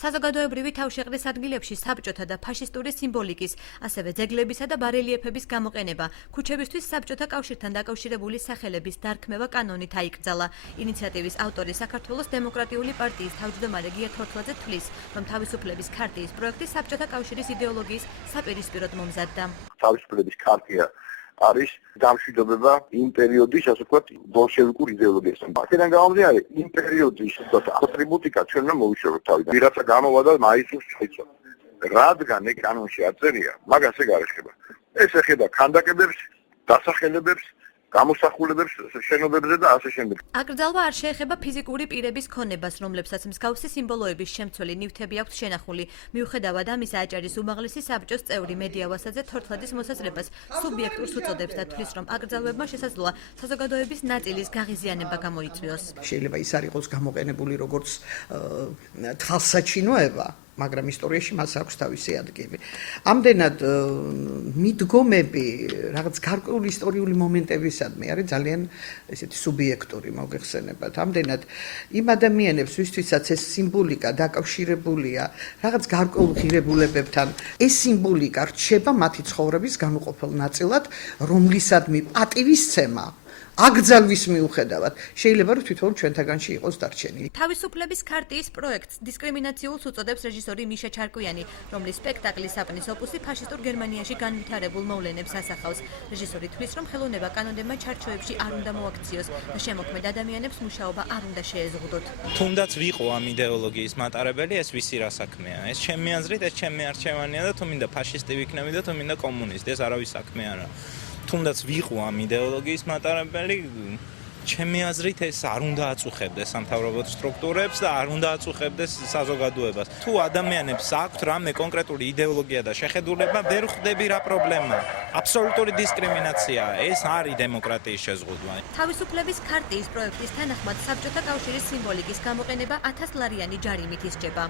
საზოგადოებრივი თავშეყრის ადგილებში საბჭოთა და ფაშისტური სიმბოლიკის, ასევე ძეგლებისა და ბარელიეფების გამოყენება, ქუჩებისთვის საბჭოთა კავშირთან დაკავშირებული სახელების დარქმევა კანონით აიკრძალა. ინიციატივის ავტორი საქართველოს დემოკრატიული პარტიის თავმჯდომარე გია თორთლაძე თვლის, რომ თავისუფლების ქარტიის პროექტი საბჭოთა კავშირის იდეოლოგიის საპირისპიროდ მომზადდა. თავისუფლების ქარტია არის დამშვიდობება იმ პერიოდის, ასე ვთქვათ, ბოლშევიკურ იდეოლოგიასთან. აქედან გამომდინარე, იმ პერიოდის ატრიბუტიკა ჩვენ უნდა მოვიშოროთ თავიდან. ვიღაცა გამოვა და მაისურს ჩაიცვა. რადგან ეგ კანონში აწერია, მაგას ეგ არ ეხება. ეს ეხება ქანდაკებებს, დასახელებებს, გამოსახულებებს შენობებზე და ასე შემდეგ. აკრძალვა არ შეეხება ფიზიკური პირების ქონებას, რომლებსაც მსგავსი სიმბოლოების შემცველი ნივთები აქვთ შენახული. მიუხედავად ამისა, აჭარის უმაღლესი საბჭოს წევრი მედია ვასაძე თორთლაძის მოსაზრებას სუბიექტურს უწოდებს და თვლის, რომ აკრძალვებმა შესაძლოა საზოგადოების ნაწილის გაღიზიანება გამოიწვიოს. შეიძლება ის არ იყოს გამოყენებული როგორც თვალსაჩინოება, მაგრამ ისტორიაში მას აქვს თავისი ადგილი. ამდენად მიდგომები რაღაც გარკვეული ისტორიული მომენტებისადმი არის ძალიან ესეთი სუბიექტური მოგეხსენებათ. ამდენად იმ ადამიანებს, ვისთვისაც ეს სიმბოლიკა დაკავშირებულია რაღაც გარკვეულ ღირებულებებთან, ეს სიმბოლიკა რჩება მათი ცხოვრების განუყოფელ ნაწილად, რომლისადმი პატივისცემა აკრძალვის მიუხედავად შეიძლება რომ თვითონ ჩვენთაგანში იყოს დარჩენილი. თავისუფლების ქარტიის პროექტს დისკრიმინაციულს უწოდებს რეჟისორი მიშა ჩარკვიანი, რომლის სპექტაკლი „საპნის ოპუსი“ ფაშისტურ გერმანიაში განვითარებულ მოვლენებს ასახავს. რეჟისორი თვლის, რომ ხელოვნება კანონებმა ჩარჩოებში არ უნდა მოაქციოს და შემოქმედ ადამიანებს მუშაობა არ უნდა შეეზღუდოთ. თუნდაც ვიყო ამ იდეოლოგიის მატარებელი, ეს ვისი რა საქმეა? ეს ჩემი აზრით, ეს ჩემი არჩევანია და თუ მინდა ფაშისტი ვიქნები და თუ მინდა კომუნისტი, ეს არავის საქმე არა. თუნდაც ვიყო ამ იდეოლოგიის მატარებელი, ჩემი აზრით ეს არ უნდა აწუხებდეს სამთავრობო სტრუქტურებს და არ უნდა აწუხებდეს საზოგადოებას. თუ ადამიანებს აქვთ რამე კონკრეტული იდეოლოგია და შეხედულება, ვერ ხვდები რა პრობლემაა. აბსოლუტური დისკრიმინაციაა, ეს არის დემოკრატიის შეზღუდვა. თავისუფლების ქარტიის პროექტის თანახმად საბჭოთა კავშირის სიმბოლიკის გამოყენება 1000 ლარიანი ჯარიმით ისჯება.